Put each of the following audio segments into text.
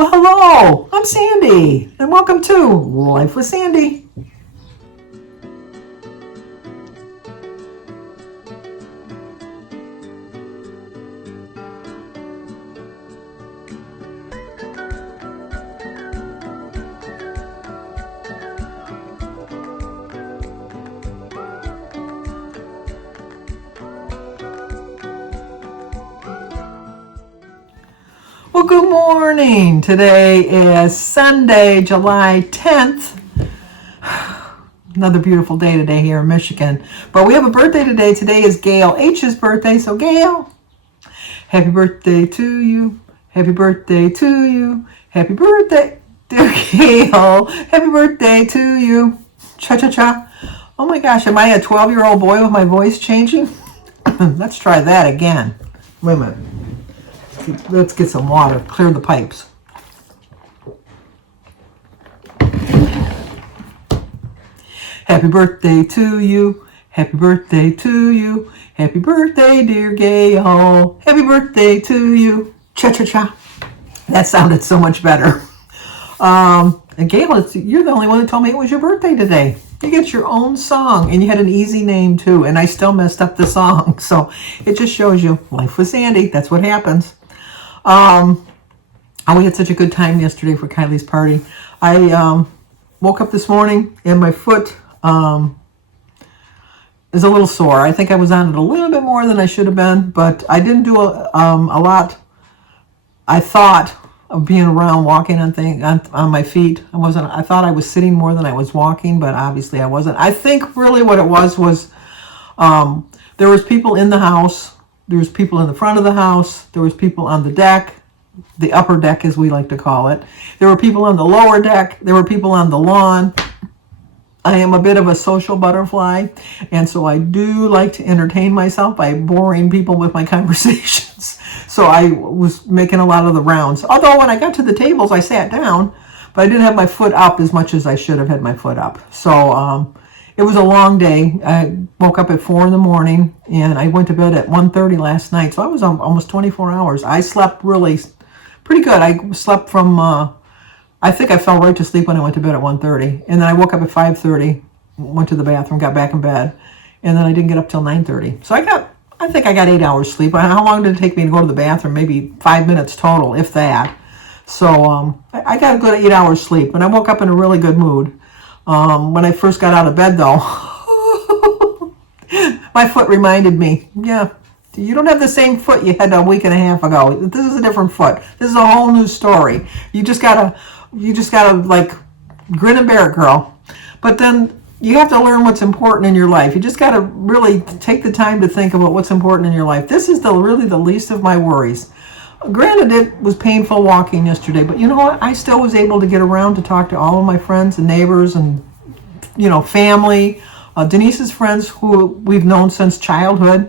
Well, hello, I'm Sandy, and welcome to Life with Sandy. Well, good morning. Today is Sunday, July 10th. Another beautiful day today here in Michigan. But we have a birthday today. Today is Gail H's birthday. So Gail, happy birthday to you. Happy birthday to you. Happy birthday, dear Gail. Happy birthday to you. Cha-cha-cha. Oh my gosh, am I a 12-year-old boy with my voice changing? Let's try that again. Wait a minute. Let's get some water, clear the pipes. Happy birthday to you. Happy birthday to you. Happy birthday, dear Gail. Happy birthday to you. Cha-cha-cha. That sounded so much better. And Gail, you're the only one that told me it was your birthday today. You get your own song, and you had an easy name too, and I still messed up the song. So it just shows you, life with Sandy, that's what happens. We had such a good time yesterday for Kylie's party. I woke up this morning and my foot is a little sore. I think I was on it a little bit more than I should have been, but I didn't do a lot. I thought of being around walking on my feet. I thought I was sitting more than I was walking, but obviously I wasn't. I think really what it was there was people in the house. There was people in the front of the house. There was people on the deck, the upper deck as we like to call it. There were people on the lower deck. There were people on the lawn. I am a bit of a social butterfly, and so I do like to entertain myself by boring people with my conversations. So I was making a lot of the rounds. Although when I got to the tables, I sat down, but I didn't have my foot up as much as I should have had my foot up. So it was a long day. I woke up at 4 a.m. and I went to bed at 1:30 last night. So I was almost 24 hours. I slept really pretty good. I slept from, I think I fell right to sleep when I went to bed at 1:30. And then I woke up at 5:30, went to the bathroom, got back in bed. And then I didn't get up till 9:30. So I think I got 8 hours sleep. How long did it take me to go to the bathroom? Maybe 5 minutes total, if that. So I got a good 8 hours sleep. And I woke up in a really good mood. When I first got out of bed, though, my foot reminded me, yeah, you don't have the same foot you had a week and a half ago. This is a different foot. This is a whole new story. You just gotta like grin and bear it, girl. But then you have to learn what's important in your life. You just gotta really take the time to think about what's important in your life. This is really the least of my worries. Granted, it was painful walking yesterday, but you know what? I still was able to get around to talk to all of my friends and neighbors and, family. Denise's friends, who we've known since childhood,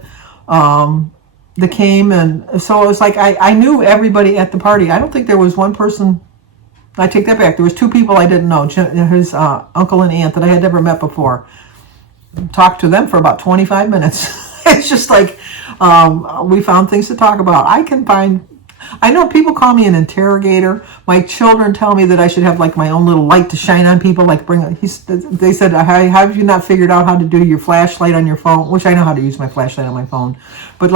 they came, and so it was like I knew everybody at the party. I don't think there was one person. I take that back. There was 2 people I didn't know, his uncle and aunt that I had never met before. Talked to them for about 25 minutes. It's just like we found things to talk about. I know people call me an interrogator. My children tell me that I should have like my own little light to shine on people. They said, how have you not figured out how to do your flashlight on your phone? Which I know how to use my flashlight on my phone. But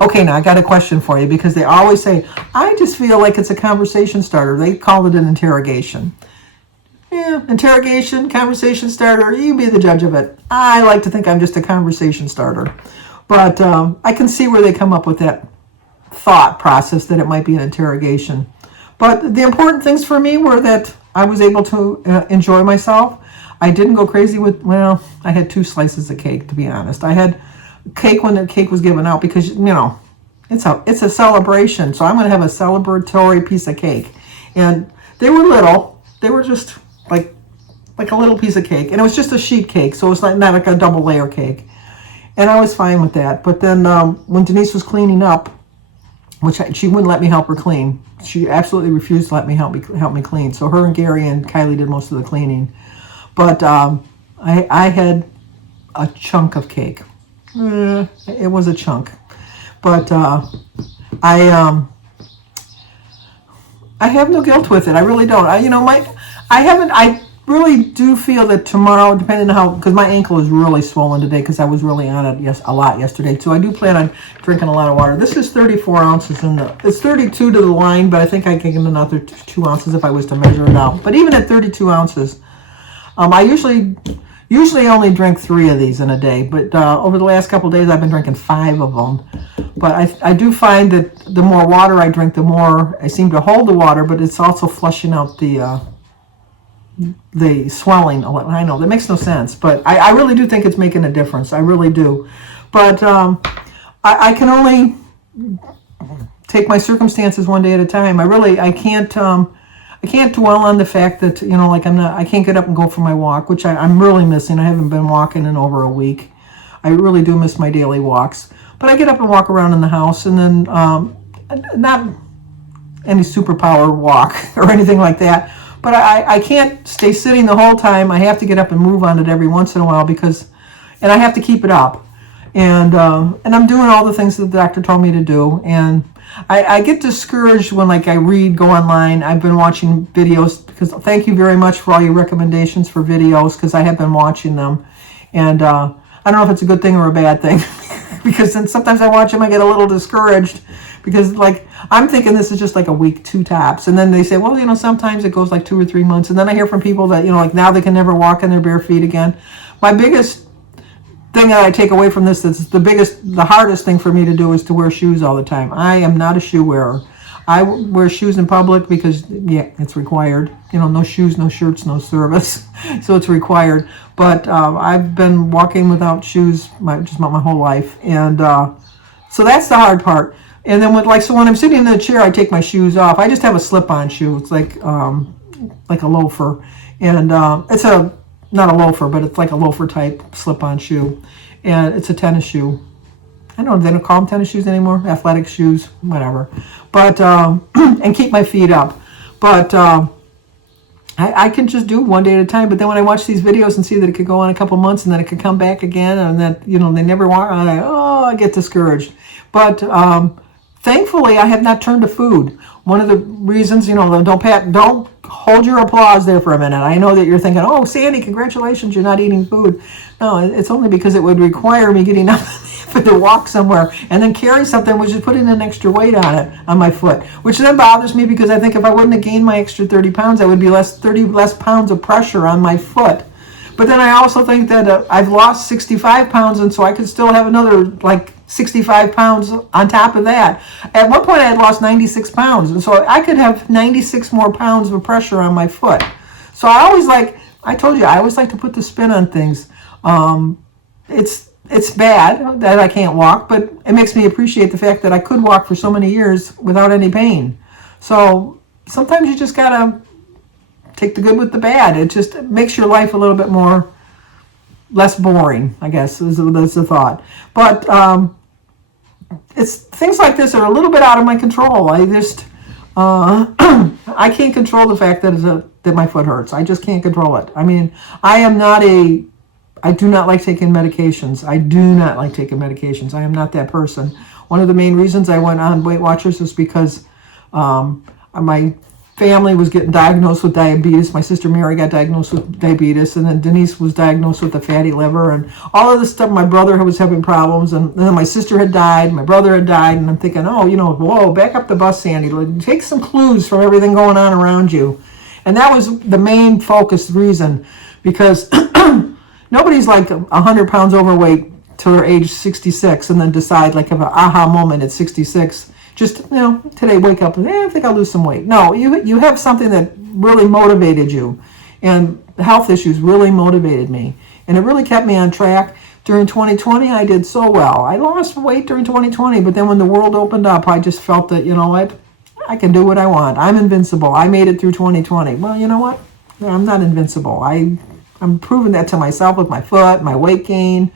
okay, now I got a question for you, because they always say, I just feel like it's a conversation starter. They call it an interrogation. Yeah, interrogation, conversation starter, you be the judge of it. I like to think I'm just a conversation starter. But I can see where they come up with that thought process that it might be an interrogation. But the important things for me were that I was able to enjoy myself. I didn't go crazy I had 2 slices of cake, to be honest. I had cake when the cake was given out because, it's a celebration. So I'm going to have a celebratory piece of cake. And they were little. They were just like a little piece of cake. And it was just a sheet cake, so it's not like a double layer cake. And I was fine with that. But then when Denise was cleaning up, she wouldn't let me help her clean. She absolutely refused to let me help me clean. So her and Gary and Kylie did most of the cleaning. But I had a chunk of cake. It was a chunk. But I have no guilt with it. I really don't. I really do feel that tomorrow, depending on how, because my ankle is really swollen today because I was really on it a lot yesterday. So I do plan on drinking a lot of water. This is 34 ounces it's 32 to the line, but I think I can get another 2 ounces if I was to measure it out. But even at 32 ounces, I usually only drink 3 of these in a day, but over the last couple of days I've been drinking 5 of them. But I do find that the more water I drink, the more I seem to hold the water, but it's also flushing out the swelling. I know that makes no sense, but I really do think it's making a difference. I really do. But I can only take my circumstances one day at a time. I can't dwell on the fact that, I can't get up and go for my walk, which I'm really missing. I haven't been walking in over a week. I really do miss my daily walks. But I get up and walk around in the house, and then not any superpower walk or anything like that. But I can't stay sitting the whole time. I have to get up and move on it every once in a while and I have to keep it up. And I'm doing all the things that the doctor told me to do. And I get discouraged when I go online. I've been watching videos because thank you very much for all your recommendations for videos because I have been watching them. And I don't know if it's a good thing or a bad thing because then sometimes I watch them, I get a little discouraged because I'm thinking this is just a week, 2 tops. And then they say, well, sometimes it goes 2 or 3 months. And then I hear from people that, now they can never walk in their bare feet again. My biggest thing that I take away from this is the hardest thing for me to do is to wear shoes all the time. I am not a shoe wearer. I wear shoes in public because, it's required. No shoes, no shirts, no service. So it's required. But I've been walking without shoes just about my whole life. And so that's the hard part. And then when I'm sitting in the chair, I take my shoes off. I just have a slip-on shoe. It's like a loafer. And it's not a loafer, but it's like a loafer type slip-on shoe. And it's a tennis shoe. I don't know, they don't call them tennis shoes anymore. Athletic shoes, whatever. But, and keep my feet up. But I can just do one day at a time. But then when I watch these videos and see that it could go on a couple months and then it could come back again and that, they never walk, I get discouraged. But thankfully, I have not turned to food. One of the reasons, don't hold your applause there for a minute. I know that you're thinking, oh, Sandy, congratulations, you're not eating food. No, it's only because it would require me getting up to walk somewhere and then carry something, which is putting an extra weight on my foot, which then bothers me because I think if I wouldn't have gained my extra 30 pounds, I would be 30 less pounds of pressure on my foot. But then I also think that I've lost 65 pounds, and so I could still have another 65 pounds on top of that. At one point, I had lost 96 pounds, and so I could have 96 more pounds of pressure on my foot. So I always I told you, I always like to put the spin on things. It's bad that I can't walk, but it makes me appreciate the fact that I could walk for so many years without any pain. So sometimes you just gotta take the good with the bad. It just makes your life a little bit less boring, I guess, is the thought. But it's things like this are a little bit out of my control. I just I can't control the fact that my foot hurts. I just can't control it. I mean, I do not like taking medications. I do not like taking medications. I am not that person. One of the main reasons I went on Weight Watchers is because my family was getting diagnosed with diabetes. My sister Mary got diagnosed with diabetes, and then Denise was diagnosed with a fatty liver, and all of this stuff. My brother was having problems, and then my sister had died, my brother had died, and I'm thinking, whoa, back up the bus, Sandy. Take some clues from everything going on around you. And that was the main focus reason, because nobody's 100 pounds overweight till they're age 66 and then decide have an aha moment at 66. Just, today wake up and I think I'll lose some weight. No, you have something that really motivated you. And health issues really motivated me. And it really kept me on track. During 2020, I did so well. I lost weight during 2020, but then when the world opened up, I just felt that, what? I can do what I want. I'm invincible. I made it through 2020. Well, you know what? I'm not invincible. I'm proving that to myself with my foot, my weight gain.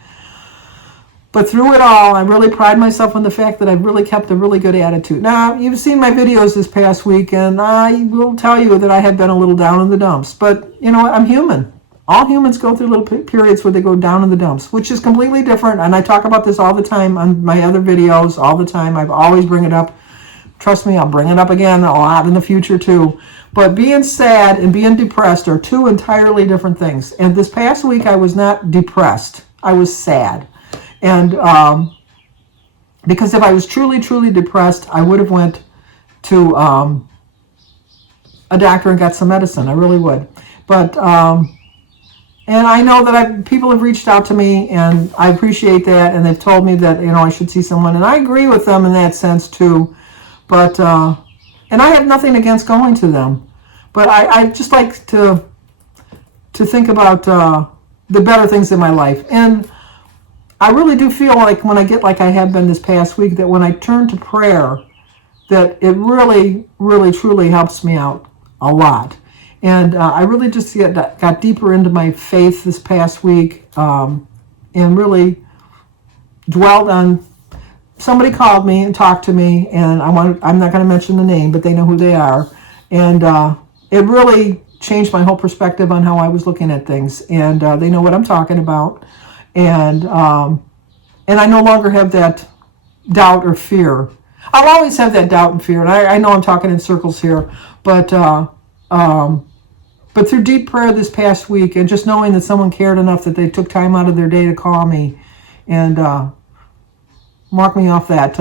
But through it all, I really pride myself on the fact that I've really kept a really good attitude. Now, you've seen my videos this past week, and I will tell you that I have been a little down in the dumps. But you know what? I'm human. All humans go through little periods where they go down in the dumps, which is completely different. And I talk about this all the time on my other videos, all the time. I always bring it up. Trust me, I'll bring it up again a lot in the future too. But being sad and being depressed are two entirely different things. And this past week, I was not depressed. I was sad. And because if I was truly, truly depressed, I would have went to a doctor and got some medicine. I really would. But and I know that people have reached out to me, and I appreciate that, and they've told me that, I should see someone, and I agree with them in that sense too. But and I have nothing against going to them, but I just like to think about the better things in my life. And I really do feel like when I get like I have been this past week, that when I turn to prayer, that it really, really, truly helps me out a lot. And I really just got deeper into my faith this past week, and really dwelled on. Somebody called me and talked to me, and I'm not going to mention the name, but they know who they are. And it really changed my whole perspective on how I was looking at things. And they know what I'm talking about. And I no longer have that doubt or fear. I'll always have that doubt and fear. And I know I'm talking in circles here, but through deep prayer this past week, and just knowing that someone cared enough that they took time out of their day to call me and mark me off that,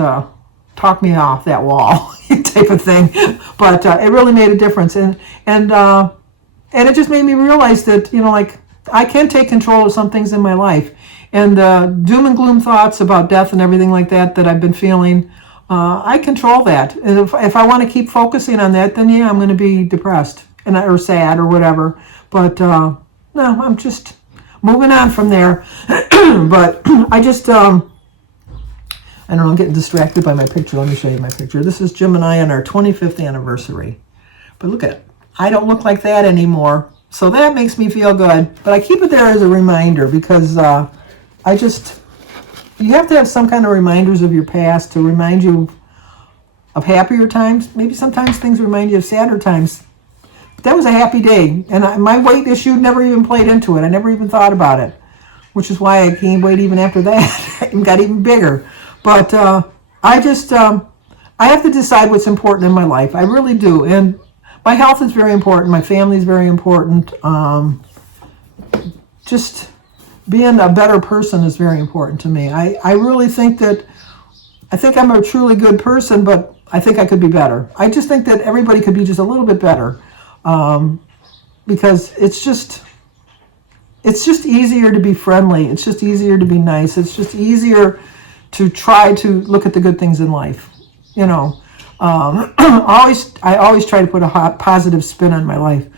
talk me off that wall type of thing. But it really made a difference. And it just made me realize that, like, I can take control of some things in my life. And doom and gloom thoughts about death and everything like that I've been feeling, I control that. And if I want to keep focusing on that, then yeah, I'm going to be depressed or sad or whatever. But no, I'm just moving on from there. But I just, I don't know, I'm getting distracted by my picture. Let me show you my picture. This is Jim and I on our 25th anniversary. But look at it. I don't look like that anymore. So that makes me feel good. But I keep it there as a reminder because you have to have some kind of reminders of your past to remind you of happier times. Maybe sometimes things remind you of sadder times. But that was a happy day. And my weight issue never even played into it. I never even thought about it, which is why I gained weight even after that. It got even bigger. But I have to decide what's important in my life. I really do. And my health is very important. My family is very important. Just being a better person is very important to me. I really think I'm a truly good person, but I think I could be better. I just think that everybody could be just a little bit better, because it's just easier to be friendly. It's just easier to be nice. It's just easier to try to look at the good things in life. I always try to put a positive spin on my life.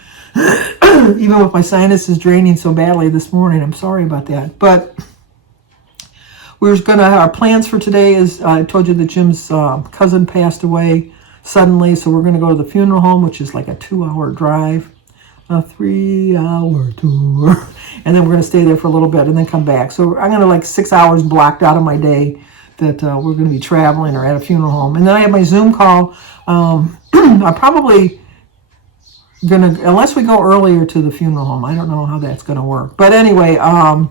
Even with my sinuses draining so badly this morning. I'm sorry about that. But our plans for today is, I told you that Jim's cousin passed away suddenly, so we're going to go to the funeral home, which is like a 2-hour drive, a 3-hour tour, and then we're going to stay there for a little bit and then come back. So I'm going to 6 hours blocked out of my day that we're going to be traveling or at a funeral home. And then I have my Zoom call. I'm probably going to, unless we go earlier to the funeral home, I don't know how that's going to work. But anyway, I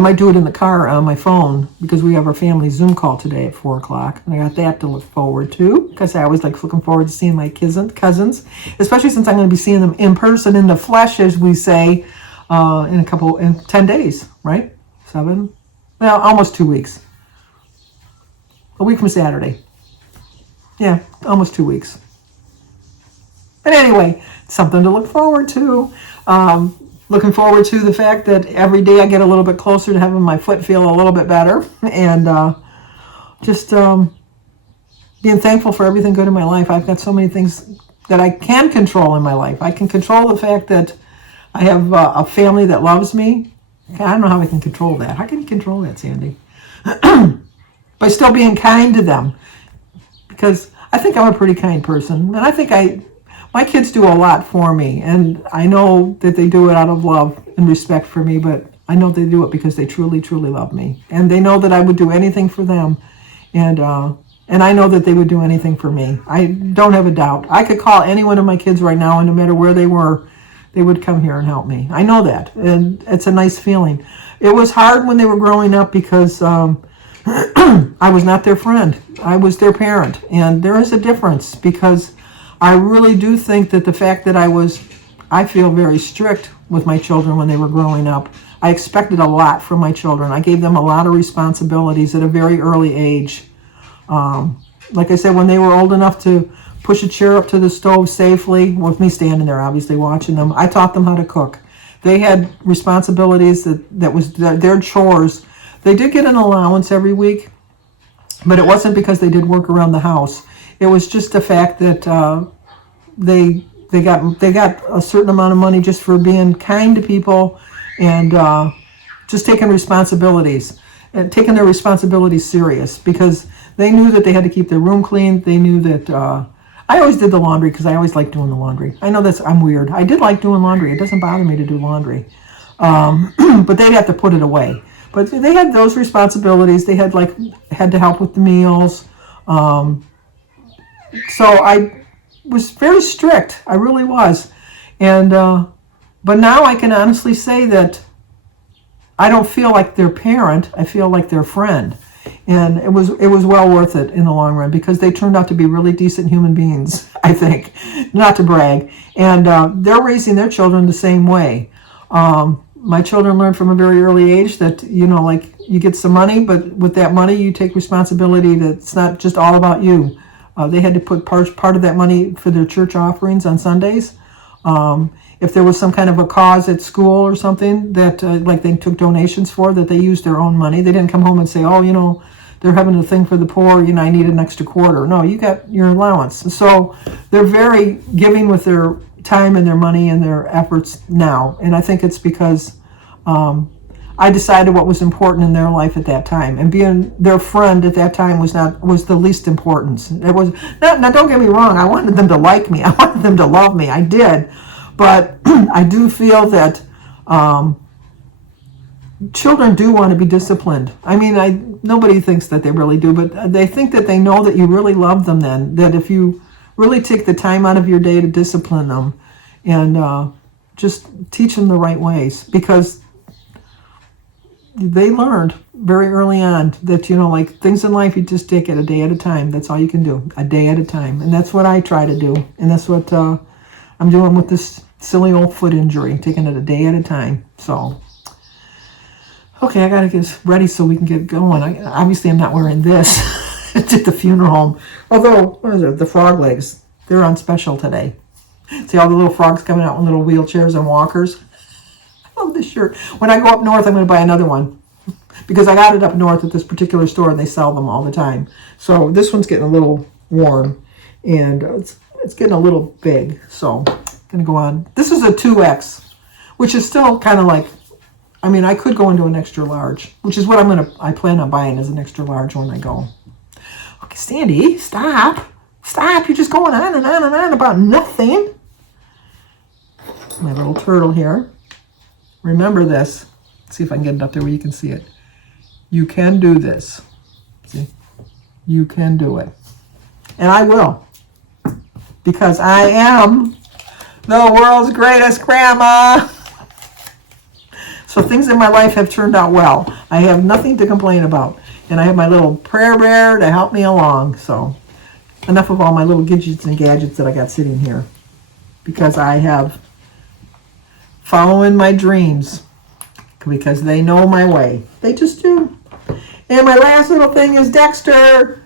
might do it in the car on my phone because we have our family Zoom call today at 4 o'clock. And I got that to look forward to because I always looking forward to seeing my cousins, especially since I'm going to be seeing them in person, in the flesh, as we say, in 10 days, right? 7? Well, almost 2 weeks. A week from Saturday. Yeah, almost 2 weeks. But anyway, something to look forward to. Looking forward to the fact that every day I get a little bit closer to having my foot feel a little bit better. And just being thankful for everything good in my life. I've got so many things that I can control in my life. I can control the fact that I have a family that loves me. I don't know how I can control that. How can you control that, Sandy? By still being kind to them. Because I think I'm a pretty kind person. And I think my kids do a lot for me. And I know that they do it out of love and respect for me. But I know they do it because they truly, truly love me. And they know that I would do anything for them. And I know that they would do anything for me. I don't have a doubt. I could call any one of my kids right now, and no matter where they were, they would come here and help me. I know that, and it's a nice feeling. It was hard when they were growing up because I was not their friend. I was their parent. And there is a difference, because I really do think that the fact that I feel very strict with my children when they were growing up. I expected a lot from my children. I gave them a lot of responsibilities at a very early age. Like I said, when they were old enough to push a chair up to the stove safely, with me standing there obviously watching them, I taught them how to cook. They had responsibilities that was their chores. They did get an allowance every week, but it wasn't because they did work around the house. It was just the fact that they got a certain amount of money just for being kind to people and just taking responsibilities and taking their responsibilities serious, because they knew that they had to keep their room clean. They knew that I always did the laundry, because I always liked doing the laundry. I know I'm weird. I did like doing laundry. It doesn't bother me to do laundry. But they'd have to put it away. But they had those responsibilities. They had to help with the meals. So I was very strict. I really was. And but now I can honestly say that I don't feel like their parent. I feel like their friend. And it was well worth it in the long run, because they turned out to be really decent human beings, I think, not to brag. And they're raising their children the same way. My children learned from a very early age that, you get some money, but with that money you take responsibility. That's not just all about you. They had to put part of that money for their church offerings on Sundays. If there was some kind of a cause at school or something that they took donations for, that they used their own money. They didn't come home and say, oh, they're having a thing for the poor, I need an extra quarter. No, you got your allowance. So they're very giving with their time and their money and their efforts now. And I think it's because I decided what was important in their life at that time. And being their friend at that time was the least importance. It was now don't get me wrong, I wanted them to like me. I wanted them to love me. I did. But I do feel that children do want to be disciplined. I mean, nobody thinks that they really do, but they think that they know that you really love them then, that if you really take the time out of your day to discipline them and just teach them the right ways, because they learned very early on that, things in life, you just take it a day at a time. That's all you can do, a day at a time. And that's what I try to do. And that's what I'm doing with this silly old foot injury, taking it a day at a time. So, okay, I got to get ready so we can get going. Obviously, I'm not wearing this to the funeral home. Although, what is it? The frog legs. They're on special today. See all the little frogs coming out in little wheelchairs and walkers? I love this shirt. When I go up north, I'm going to buy another one, because I got it up north at this particular store and they sell them all the time. So this one's getting a little worn and it's getting a little big. So I'm going to go on. This is a 2X, which is still kind of I could go into an extra large, which is what I plan on buying as an extra large when I go. Okay, Sandy, stop. You're just going on and on and on about nothing. My little turtle here. Remember this. Let's see if I can get it up there where you can see it. You can do this. See? You can do it. And I will. Because I am the world's greatest grandma. So things in my life have turned out well. I have nothing to complain about. And I have my little prayer bear to help me along. So enough of all my little gadgets and gadgets that I got sitting here. Because I have following my dreams. Because they know my way. They just do. And my last little thing is Dexter.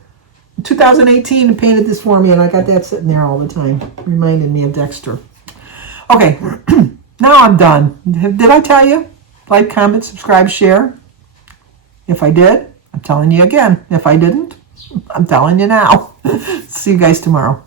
2018 painted this for me, and I got that sitting there all the time, reminding me of Dexter. Okay, now I'm done. Did I tell you? Like, comment, subscribe, share. If I did, I'm telling you again. If I didn't, I'm telling you now. See you guys tomorrow.